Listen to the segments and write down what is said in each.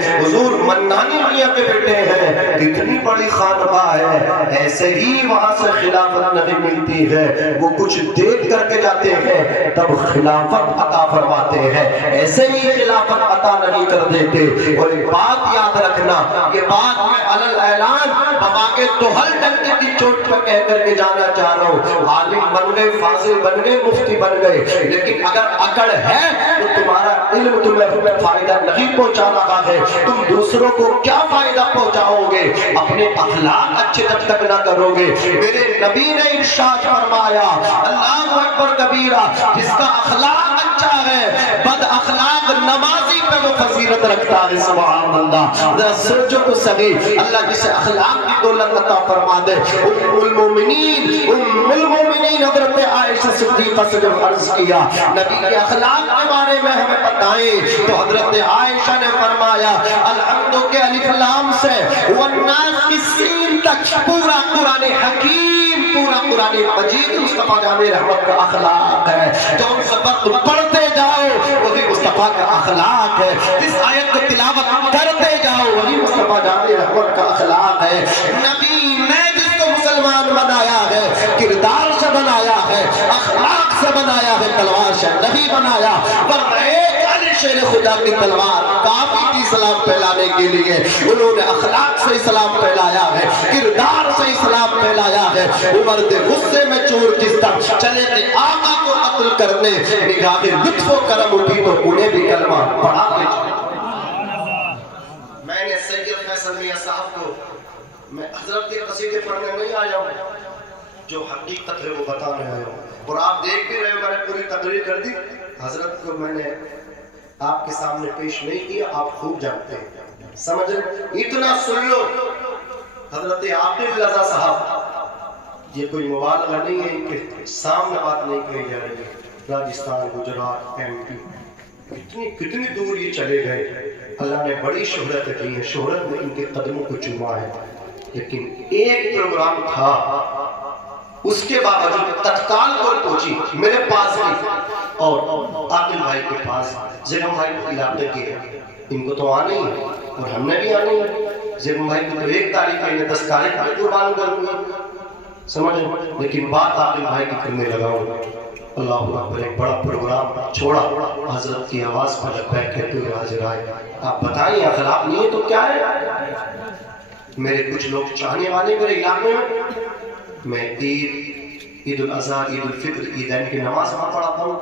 حضور منانی میاں کے بیٹے ہیں، کتنی بڑی خانقاہ ہے، ایسے ہی وہاں سے خلافت نہیں ملتی ہے، وہ کچھ دیکھ کر کے جاتے ہیں تب خلافت عطا فرماتے ہیں، ایسے ہی خلافت عطا نہیں کر دیتے۔ اور ایک بات یاد رکھنا، یہ بات میں علل اعلان بماغے دوہل ڈنکے کی چوٹ پہ کہہ کر کے جانا چاہ رہا ہوں، عالم بن گئے، فاضل بن گئے، مفتی بن گئے، لیکن اگر اکڑ ہے تو تمہارا علم تمہیں فائدہ نہیں پہنچا رہا ہے، تم دوسروں کو کیا فائدہ پہنچاؤ گے؟ اپنے اخلاق اچھے جب تک نہ کرو گے۔ میرے نبی نے ارشاد فرمایا، اللہ اکبر کبیرہ، جس کا اخلاق اچھا ہے، بد اخلاق نمازی پہ وہ فضیلت رکھتا ہے۔ سبحان اللہ، ذرا سوچو تو صحیح، اللہ جسے اخلاق کی دولت عطا فرما دے۔ ام المومنین حضرت عائشہ صدیقہ سے جب عرض کیا نبی کے اخلاق کے بارے میں ہمیں بتائیں، تو حضرت عائشہ نے فرمایا الحمد کے الف لام سے والناس کی سین تک پورا قرآن حکیم، پورا قرآن مجید مصطفیٰ جان رحمت کا اخلاق ہے۔ جو ان سبق پڑھتے جاؤ وہی مصطفیٰ کا اخلاق ہے، جس آیت کو تلاوت کرتے جاؤ وہی مصطفیٰ جان رحمت کا اخلاق ہے۔ نبی نے جس کو مسلمان بنایا ہے، کردار سے بنایا ہے، اخلاق سے بنایا ہے، تلوار سے نہیں بنایا، ورنہ ایک شیر خدا کی تلوار کافی تھی اسلام پھیلانے کے لیے، انہوں نے اخلاق سے اسلام پھیلایا ہے، کردار سے اسلام پھیلایا ہے۔ عمر دے غصے میں چور جس طرح چلے کہ آقا کو قتل کرنے، نگاہ لطف و کرم اٹھی تو انہیں بھی کلمہ پڑھا کے میں نے سید فیصل میاں صاحب کو، میں حضرت کے قصیدے پڑھنے نہیں آیا ہوں، جو حقیقت ہے وہ بتانے آیا ہوں، اور آپ دیکھ بھی رہے ہو میں نے پوری تقریر کر دی، حضرت کو میں نے آپ کے سامنے پیش نہیں کیا، آپ خوب جانتے ہیں، سمجھ اتنا سن لو۔ حضرت عاقب رضا صاحب، یہ کوئی مبالغہ نہیں ہے کہ سامنے بات نہیں کہی جا رہی ہے، راجستھان، گجرات، ایم پی، کتنی دور یہ چلے گئے، اللہ نے بڑی شہرت دی ہے، شہرت نے ان کے قدموں کو چوما ہے، لیکن ایک پروگرام تھا، اس کے باوجود تتکال کو پہنچی میرے پاس بھی اور عاقل بھائی کے پاس، زیرم بھائی کو علاقے کے ہیں، ان کو تو آنے ہی اور ہم نے بھی آنے ہی، زیرم بھائی کو تو 1 تاریخ ہے، 10 تاریخ میں قربان کروں گا، سمجھیں، لیکن بات عاقل بھائی کی کرنے لگا ہوں۔ اللہ اکبر، ایک بڑا پروگرام چھوڑا، حضرت کی آواز پر لبیک کہتے ہوئے حاضر آئے، آپ بتائیں اخلاق نہیں ہے تو کیا ہے؟ میرے کچھ لوگ چاہنے والے میرے علاقے میں عید الاضحیٰ، عید الفطر، عیدین کی نماز وہاں پڑھاتا ہوں،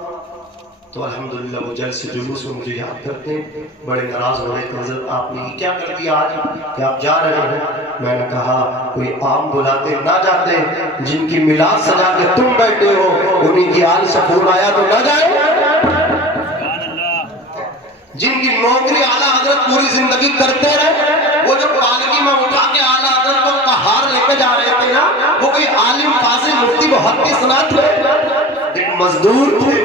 تو الحمدللہ وہ جلسے جلوس میں مجھے یاد کرتے ہیں، بڑے ناراض ہو رہے تھے، حضرت آپ نے کیا کر دیا آج کہ آپ جا رہے ہیں؟ میں نے کہا کوئی عام بلاتے نہ جاتے، جن کی میلاد سجا کے تم بیٹھے ہو انہیں کی آل سے فون آیا تو نہ جائے، جن کی نوکری اعلیٰ حضرت پوری زندگی کرتے رہے، وہ جو پالکی میں اٹھا کے اعلیٰ حضرت کو کہار لے کے جا رہے تھے نا، وہ کوئی عالم فاضل مفتی محدث نہ تھے، ایک مزدور تھے۔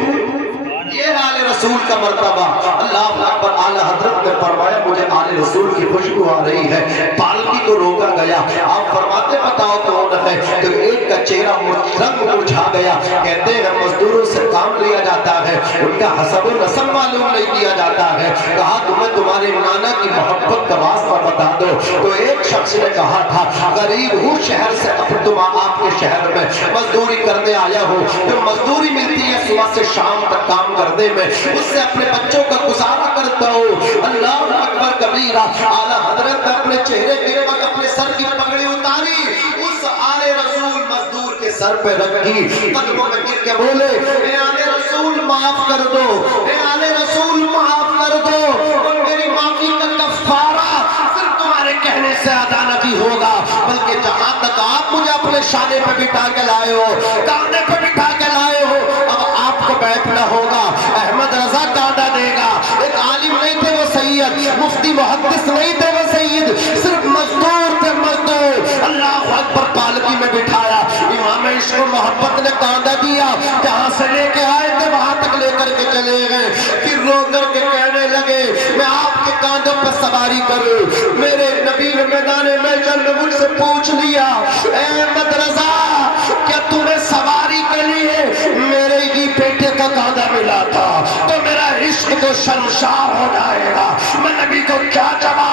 یہ آل رسول کا مرتبہ، اللہ اکبر، اعلی حضرت نے فرمایا مجھے آل رسول کی خوشبو آ رہی ہے، پالکی کو روکا گیا، آپ فرماتے بتاؤ کون ہے، تو ایک کا چہرہ رنگ مرجھا گیا، کہتے ہیں مزدوروں سے کام لیا جاتا ہے، ان کا حسب و نسب معلوم نہیں کیا جاتا ہے، کہا تمہیں تمہارے نانا کی محبت کا واسطہ بتا دو، تو ایک شخص نے کہا تھا غریب ہوں شہر سے، اب تم آپ کے شہر میں مزدوری کرنے آیا ہوں، جو مزدوری ملتی ہے صبح سے شام تک کام کرنے میں، اس سے اپنے بچوں کا گزارا کرتا ہوں۔ اللہ اکبر کبیرہ، اعلیٰ حضرت نے اپنے چہرے کے وقت اپنے سر کی پگڑی اتاری، اس آل رسول مزدور کے سر پہ رکھی، قدموں میں گر کے بولے اے آل رسول معاف کر دو، اے آل رسول معاف کر دو، اور میری معافی کا کفارہ صرف تمہارے کہنے سے ادا نہیں ہوگا، بلکہ جہاں تک آپ مجھے اپنے شانے پہ بٹھا کے لائے ہو، کاندھے پہ بٹھا کے لائے ہو، اب آپ کو بیٹھنا ہوگا، احمد رضا کاندھا دے گا، ایک عالم نہیں تھے وہ سید، مفتی محدث نہیں تھے وہ سید، صرف مزدور تھے مزدور، اللہ اکبر، پالکی میں بٹھایا، امام عشق و محبت نے کاندھا دیا، جہاں سے لے کے آئے تھے وہاں تک لے کر کے چلے گئے، پھر رو کر کے کہنے لگے میں آپ کے کاندھوں پر سواری کروں، میرے نبی نے میدان محشر میں مجھ سے پوچھ لیا اے احمد رضا کیا تمہیں سواری کے لیے میرے ہی بیٹے کا کاندھا ملا تھا، تو میرا عشق تو شرمشار ہو جائے گا، میں نبی کو کیا جواب